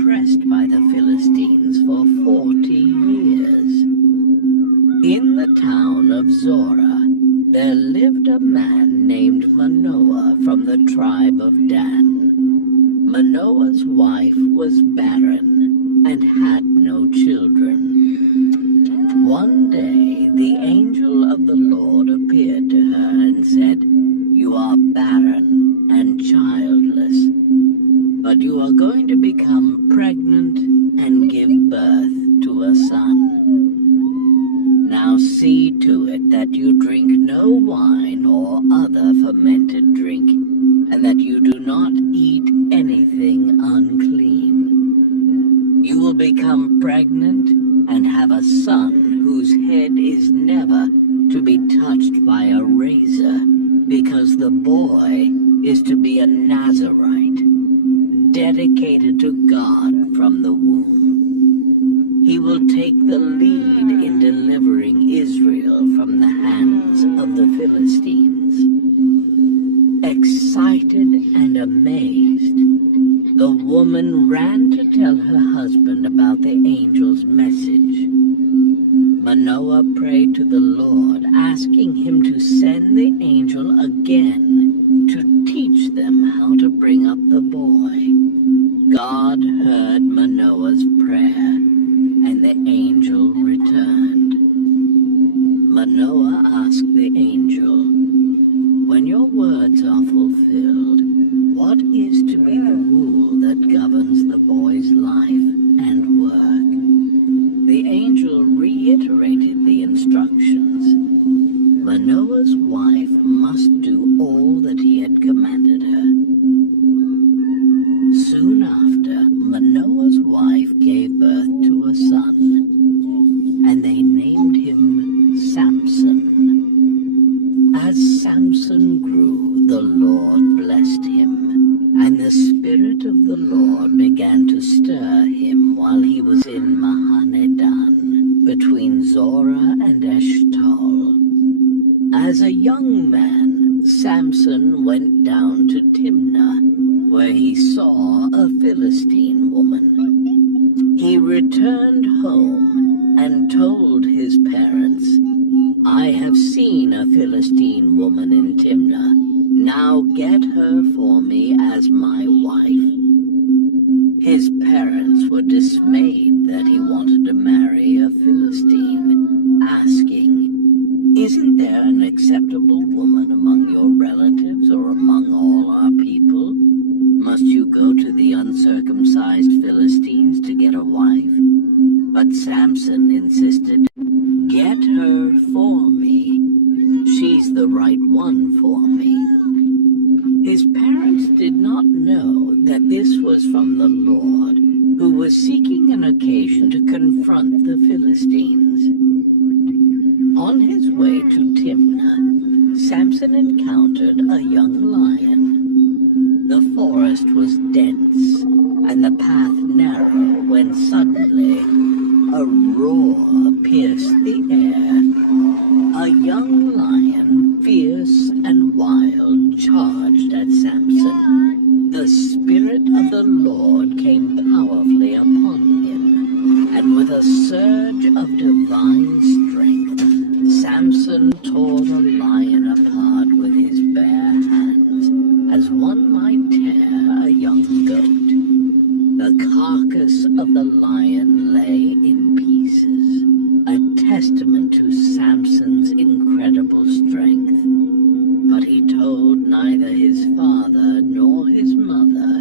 oppressed by the Philistines for 40 years. In the town of Zorah, there lived a man named Manoah from the tribe of Dan. Manoah's wife was barren and had no children. One day, the angel of the Lord appeared to her and said, "You are barren and childless, but you are going to become pregnant and give birth to a son. Now see to it that you drink no wine or other fermented drink, and that you do not eat anything unclean. You will become pregnant and have a son whose head is never to be touched by a razor, because the boy is to be a Nazirite, dedicated to God from the womb. He will take the lead in delivering Israel from the hands of the Philistines." Excited and amazed, the woman ran to tell her husband about the angel's message. Manoah prayed to the Lord, asking him to send the angel again to teach them how to bring up the boy. God heard Manoah's prayer, and the angel returned. Manoah asked the angel, "When your words are fulfilled, what is to be the rule that governs the boy's life and work?" The angel reiterated the instructions. Manoah's wife must do all that he had commanded her. Soon after, Manoah's wife gave birth to a son, and they named him Samson. As Samson grew, the Lord blessed him, and the Spirit of the Lord began to stir him while he was in Mahanedan, between Zorah and Eshtaol. As a young man, Samson went down to Timnah, where he saw a Philistine woman. He returned home and told his parents, "I have seen a Philistine woman in Timnah. Now get her for me as my wife." His parents were dismayed that he wanted to marry a Philistine, asking, "Isn't there an acceptable woman among your relatives or among all our people? Must you go to the uncircumcised Philistines to get a wife?" But Samson insisted, "Get her for me. She's the right one for me." His parents did not know that this was from the Lord, who was seeking an occasion to confront the Philistines. On his way to Timnah, Samson encountered a young lion. The forest was dense, and the path narrow, when suddenly a roar pierced the air. A young lion, fierce and wild, charged at Samson. The Spirit of the Lord came powerfully upon him, and with a surge of divine strength, Samson tore the lion apart with his bare hands, as one might tear a young goat. The carcass of the lion lay in pieces, a testament to Samson's incredible strength. But he told neither his father nor his mother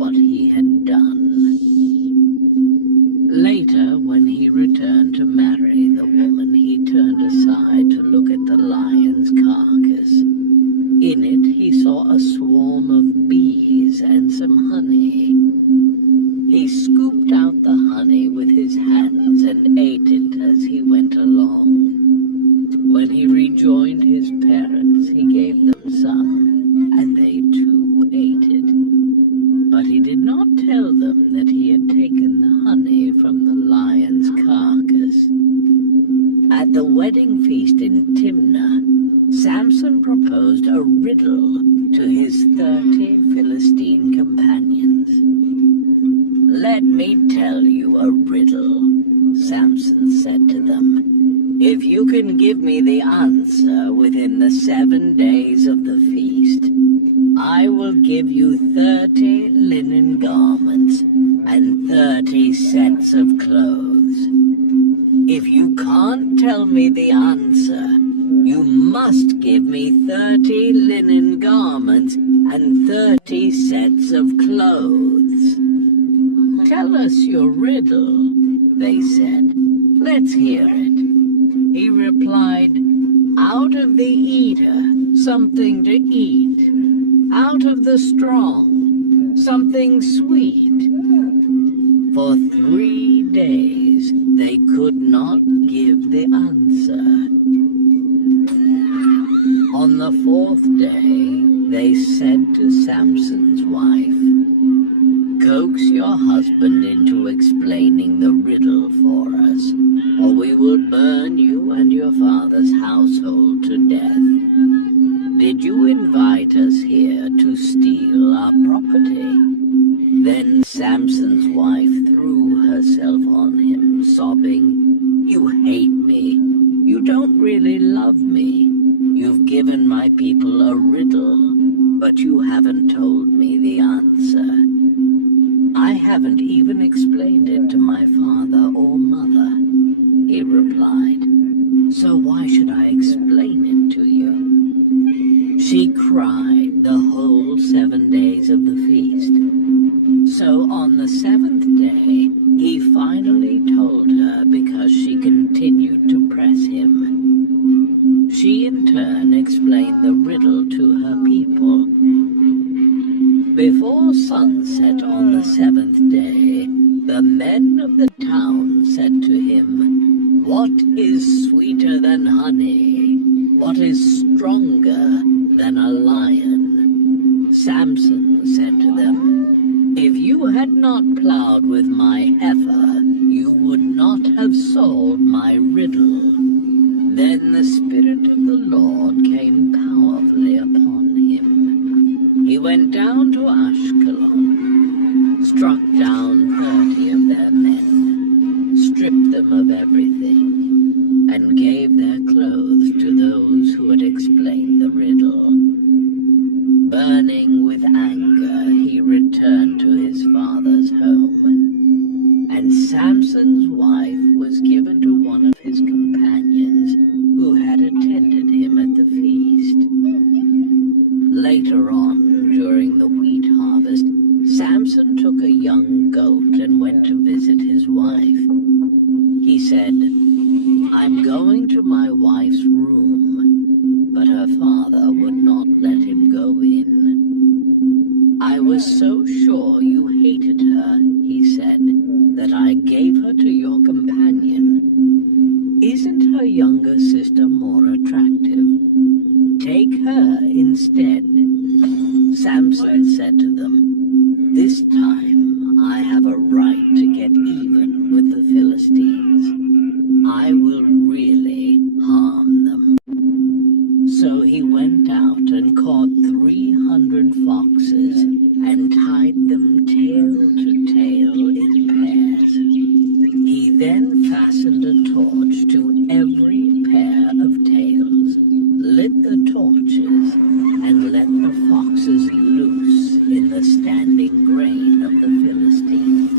what he had done. Later, when he returned to marry the woman, he turned aside to look at the lion's carcass. In it, he saw a swarm of bees and some honey. He scooped out the honey with his hands and ate it as he went along. When he rejoined his parents, he gave them some, and they too ate it. But he did not tell them that he had taken the honey from the lion's carcass. At the wedding feast in Timnah, Samson proposed a riddle to his 30 Philistine companions. "Let me tell you a riddle, Samson said to them. If you can give me the answer within the 7 days of the feast, I will give you 30 linen garments and 30 sets of clothes. If you can't tell me the answer, you must give me 30 linen garments and 30 sets of clothes. Tell us your riddle, they said. Let's hear it. He replied, out of the eater, something to eat. Out of the strong, something sweet. For 3 days, they could not give the answer. On the 4th day, they said to Samson's wife, coax your husband into explaining the riddle for us, or we will burn you and your father's household to death. Did you invite us here to steal our property? Then Samson's wife threw herself on him, sobbing, you hate me. You don't really love me. You've given my people a riddle, but you haven't told me the answer. I haven't even explained it to my father or mother, he replied. So why should I explain it to you? She cried the whole 7 days of the feast. So on the 7th day, he finally told her because she continued to press him. She in turn explained the riddle to her people. Before sunset on the 7th day, the men of the town said to him, what is sweeter than honey? What is stronger than a lion? Samson said to them, if you had not plowed with my heifer, you would not have solved my riddle. Then the Spirit of the Lord came powerfully upon him. He went down to Ashkelon, struck down 30 of their men, stripped them of everything, and gave their clothes to those who had explained the riddle. Burning with anger, he returned to his father's home, and Samson's wife was given to one of his companions who had attended him at the feast. Later on, during the wheat harvest, Samson took a young goat and went to visit his wife. He said, I'm going to my wife's room, but her father would not let him go in. I was so sure you hated her, he said, that I gave her to your companion. Isn't her younger sister more attractive? Take her instead. Samson said to them, this time I have a right to get even with the Philistines. I will really harm them. So he went out and caught 300 foxes and tied them tail to tail in pairs. He then fastened a torch to every pair of tails, lit the torches, and let the foxes loose in the standing grain of the Philistines.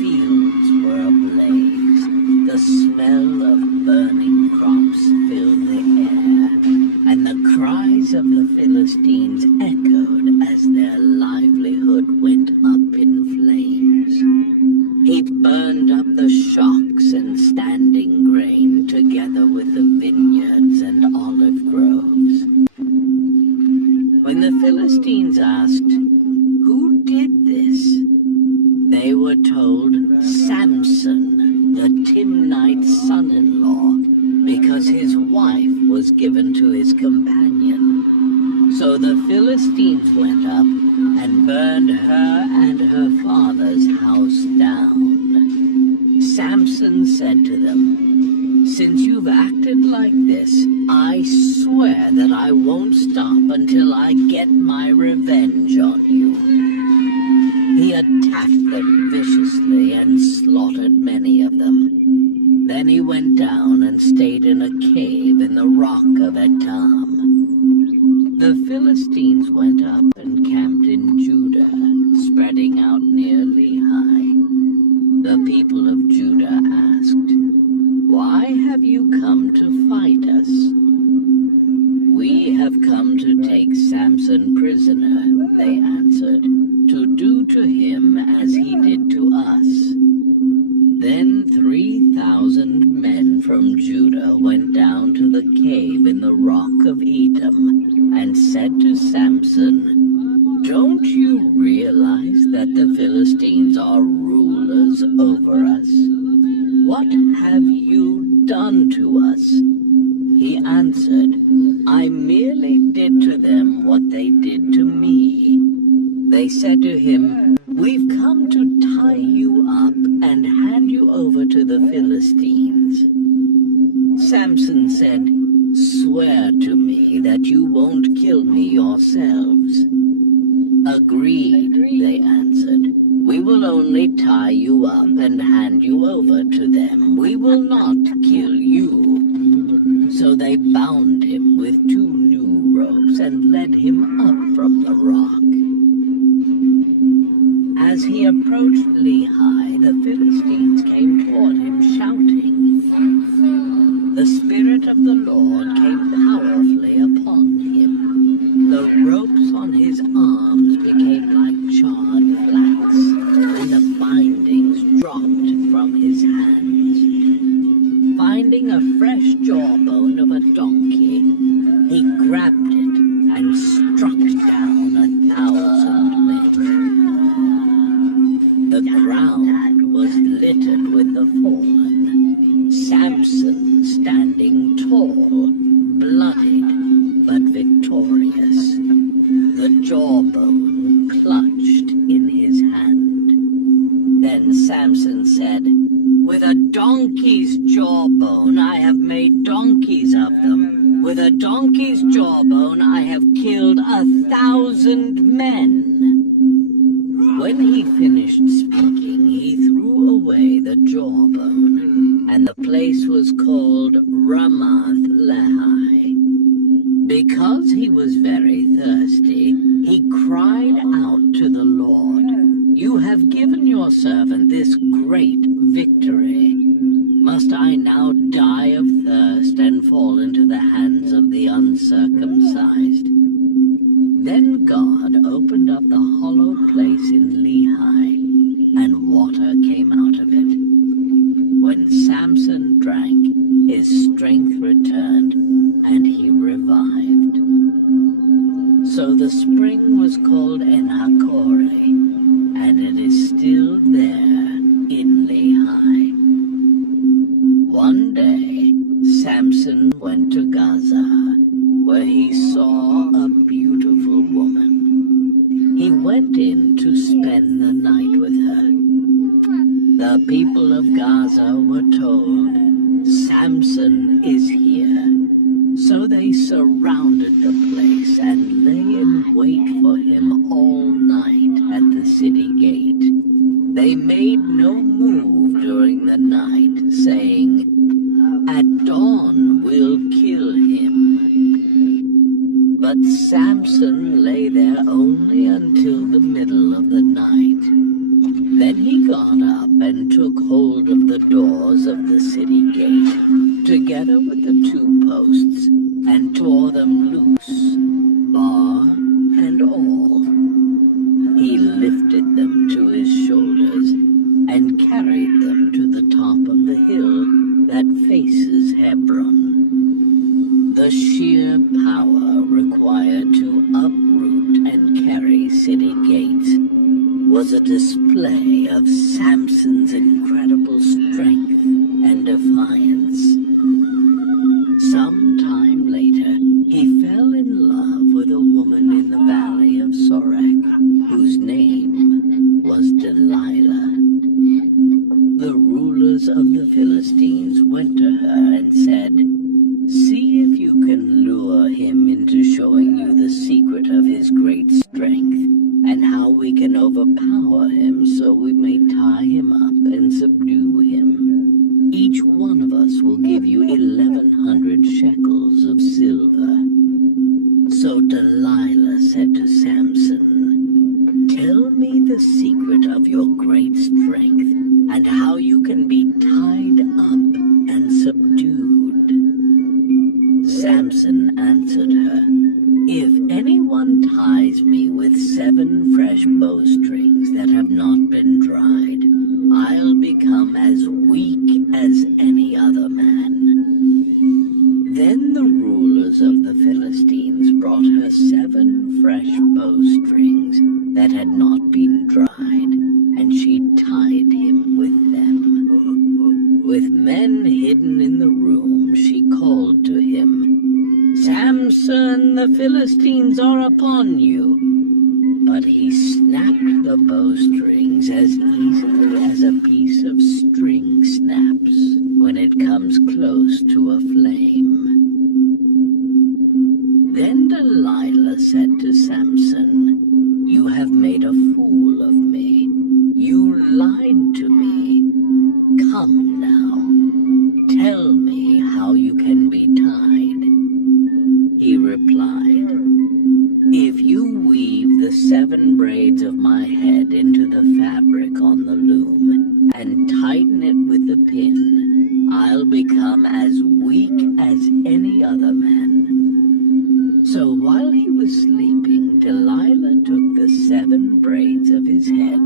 Fields were ablaze. The smell of burning crops filled the air, and the cries of the Philistines echoed as their livelihood went up in flames. He burned up the shocks and standing grain together with the vineyards and olive groves. When the Philistines asked, who did this? They were told, Samson, the Timnite's son-in-law, because his wife was given to his companion. So the Philistines went up and burned her and her father's house down. Samson said to them, since you've acted like this, I swear that I won't stop until I get my revenge on you. He attacked them The Philistines went up and camped in Judah, spreading out near Lehi. The people of Judah asked, "Why have you come to fight us?" "We have come to take Samson prisoner," they answered, "to do to him as he did to us." Then 3,000 men from Judah went down to the cave in the rock of Edom and said to Samson, "Don't you realize that the Philistines are rulers over us? What have you done to us?" He answered, "I merely did to them what they did to me." They said to him, "We've come to tie you up and hand you over to the Philistines." Samson said, "Swear to me that you won't kill me yourselves." "Agreed," they answered. "We will only tie you up and hand you over to them. We will not kill you." So they bound him with 2 new ropes and led him up from the rock. As he approached Lehi, the Philistines came toward him shouting. The Spirit of the Lord came powerfully upon him. The ropes on his arms became like charred flax, and the bindings dropped from his hands. Finding a fresh jawbone of a donkey, he grabbed it and struck down 1,000 men. The ground was littered with the fallen, Samson standing tall, bloodied but victorious, the jawbone clutched in his hand. Then Samson said, "With a donkey's jawbone I have made donkeys of them. With a donkey's jawbone I have killed 1,000 men." When he finished speaking, he threw away the jawbone, and the place was called Ramath Lehi. Because he was very thirsty, he cried out to the Lord, "You have given your servant this great victory. Must I now die of thirst and fall into the hands of the uncircumcised?" Then God opened up the hollow place in Lehi, and water came out of it. When Samson drank, his strength returned, and he revived. So the spring was called En-Hakkore, and it is still there in Lehi. One day, Samson went to Gaza, where he saw a beautiful woman. He went in to spend the night with her. The people of Gaza were told, "Samson is here." So they surrounded the place and lay in wait for him all night at the city gate. They made no move during the night, saying, "At dawn we'll kill him." But Samson lay there only until the middle of the night. Then he got up and took hold of the doors of the city gate, together with the 2 posts, and tore them loose, bar and all. He lifted them to his shoulders and carried them to the top of the hill that faces Hebron. The sheer power required to uproot and carry city gates was a display of Samson's incredible strength and defiance. Some time later, he fell in love with a woman in the valley of Sorek, whose name was Delilah. The rulers of the Philistines went to her and said, "See if you can lure him into showing you the secret of his great strength, and how we can overpower him so we may tie him up and subdue So Delilah said to Samson, "Tell me the secret of your great strength and how you can be tied up and subdued." Samson answered her, "If anyone ties me with 7 fresh bowstrings that have not been dried, I'll become as weak as any other man." Then the rulers of the Philistines brought her 7 fresh bowstrings that had not been dried, and she tied him with them. With men hidden in the room, she called to him, "Samson, the Philistines are upon you." But he snapped the bowstrings as easily as a piece of string snaps when it comes close to a flame. Then Delilah said to Samson, "You have made a fool of me. You lied to me. Come now, tell me how you can be tied." He replied, "If you weave the 7 braids of my head into the fabric on the loom and tighten it with the pin, I'll become as weak as any other man." So while he was sleeping, Delilah took the 7 braids of his head,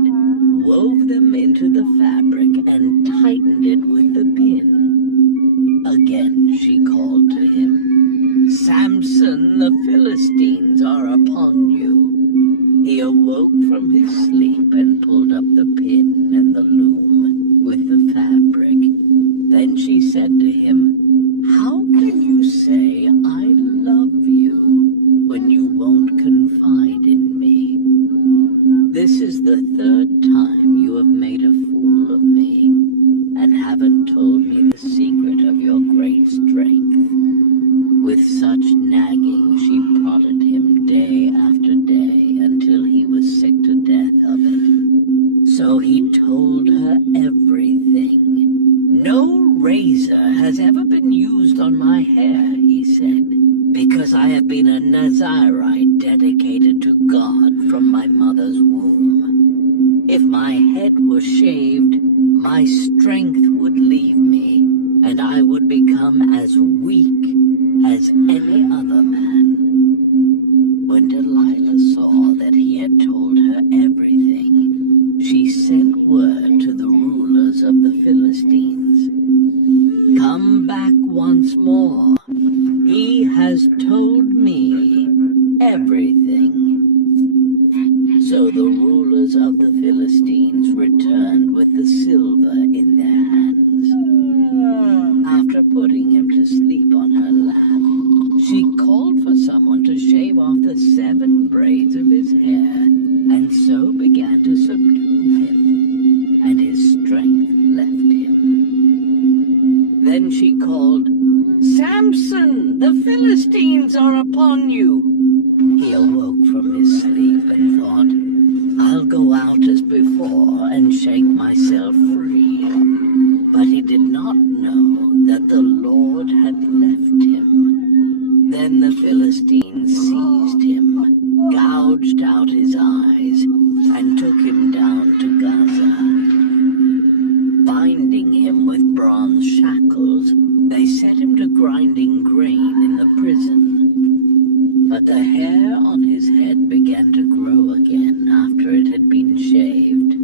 wove them into the fabric, and tightened it with the pin. Again she called to him, "Samson, the Philistines are upon you." He awoke from his sleep and pulled up the pin and the loom with the fabric. Then she said to him, "How can you say I love you when you won't confide in me? This is the 3rd time you have made a fool of me and haven't told me the secret of your great strength." With such nagging, she prodded him day after day until he was sick to death of it. So he told her everything. "No razor has ever been used on my hair," he said, "because I have been a Nazirite dedicated to God from my mother's womb. If my head was shaved, my strength would leave me, and I would become as weak as any other man." When Delilah saw that he had told her everything, she sent word to the rulers of the Philistines, "Come back once more. He has told me everything." So the rulers of the Philistines returned with the silver in their hands. After putting him to sleep on her lap, she called for someone to shave off the 7 braids of his hair, and so began to subdue him, and his strength left him. Then she called, "Samson, the Philistines are upon you." He awoke from his sleep and thought, "I'll go out as before and shake myself free." But he did not know that the Lord had left him. Then the Philistines seized him, gouged out his eyes, and took him down to Gaza. Binding him with bronze shackles, they set him to grinding grain in the prison. But the hair on his head began to grow again after it had been shaved.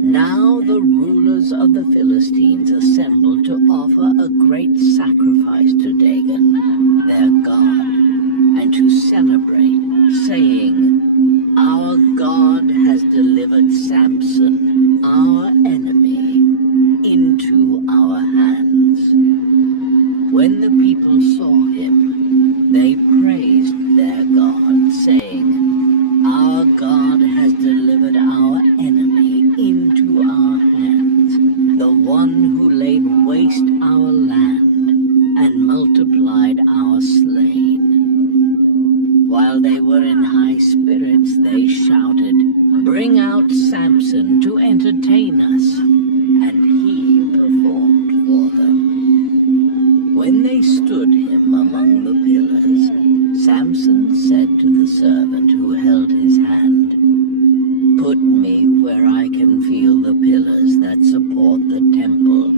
Now the rulers of the Philistines assembled to offer a great sacrifice to Dagon, their god, and to celebrate, saying, "Our God has delivered Samson, our enemy, into our hands." When the people saw him, they praised their God, saying, "Our God has delivered our enemy into our hands, the one who laid waste our land and multiplied our slain." While they were in high spirits, they shouted, "Bring out Samson to entertain us," and he performed for them. When they stood him among the pillars, Samson said to the servant who held his hand, "Put me where I can feel the pillars that support the temple,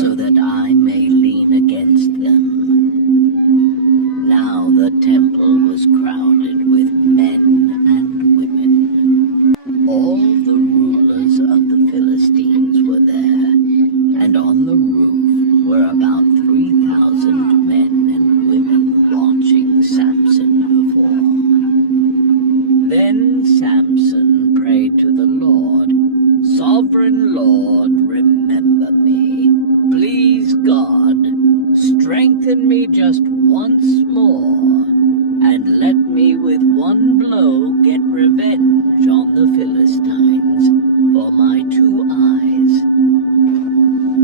so that I may lean against them." Now the temple was crowded with men and women. All the rulers of the Philistines were there, and on the roof were about 3,000 men and women watching Samson perform. Then Samson prayed to the Lord, "Sovereign Lord, remember me. Please, God, strengthen me just once more, and let me with one blow get revenge on the Philistines for my 2 eyes."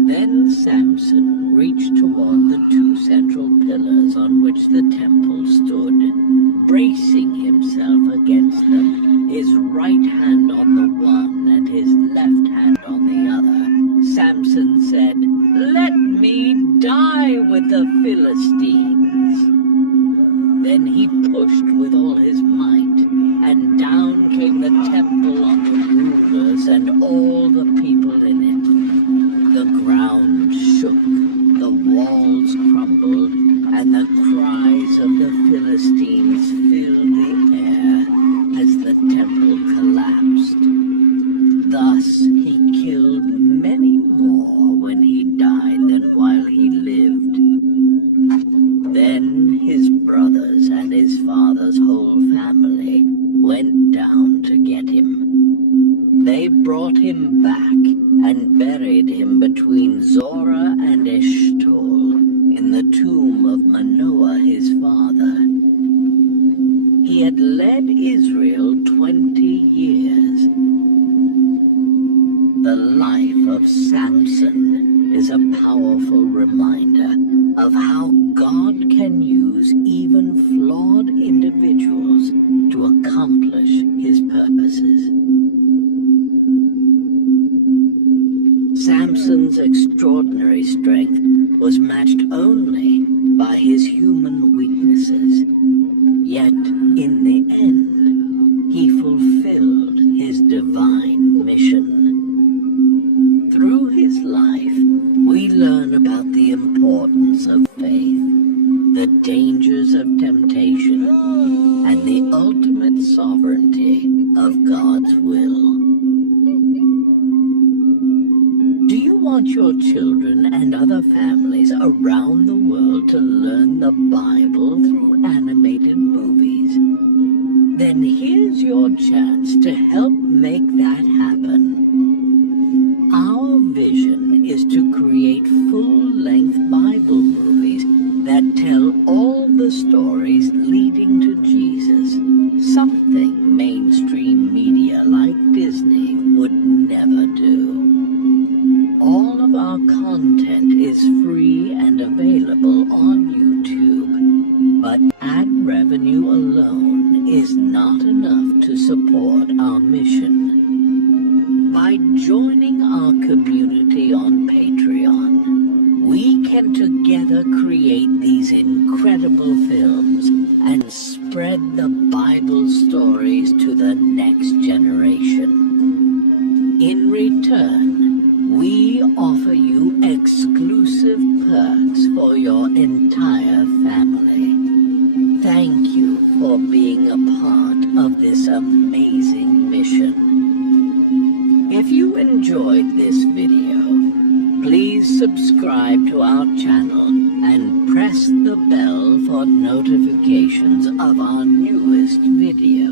Then Samson reached toward the 2 central pillars on which the temple stood, bracing himself against them, his right hand on the one and his left hand on the other. Samson said, "Let me die with the Philistines." Then he pushed with all his might, and down came the temple on the rulers and all the people in it. The ground shook, the walls crumbled, and the cries of the Philistines filled the air as the temple collapsed. Thus he killed many more when he died than while he lived. Then his brothers and his father's whole family went down to get him. They brought him back and buried him between Zorah and Eshtaol in the tomb of Manoah his father. He had led Israel 20 years. The life of Samson is a powerful reminder of how God can use even flawed individuals to accomplish his purposes. Samson's extraordinary strength was matched only by his human weaknesses. Yet, in the end, he fulfilled his divine mission. Through his life, we learn about the importance of faith, the dangers of temptation, and the ultimate sovereignty of God's will. Do you want your children and other families around the world to learn the Bible through animated movies? Then here's your chance to help make that happen. Our vision is to create full-length Bible movies that tell all the stories leading to Jesus, something mainstream media like Disney would never do. All of our content is free and available on YouTube, but ad revenue alone is not enough to support our mission. By joining our community on Patreon, we can together create these incredible films and spread the Bible stories to the next generation. In return, we offer you exclusive perks for your entire family. Thank you for being a part of this amazing mission. If you enjoyed this video, please subscribe to our channel and press the bell for notifications of our newest videos.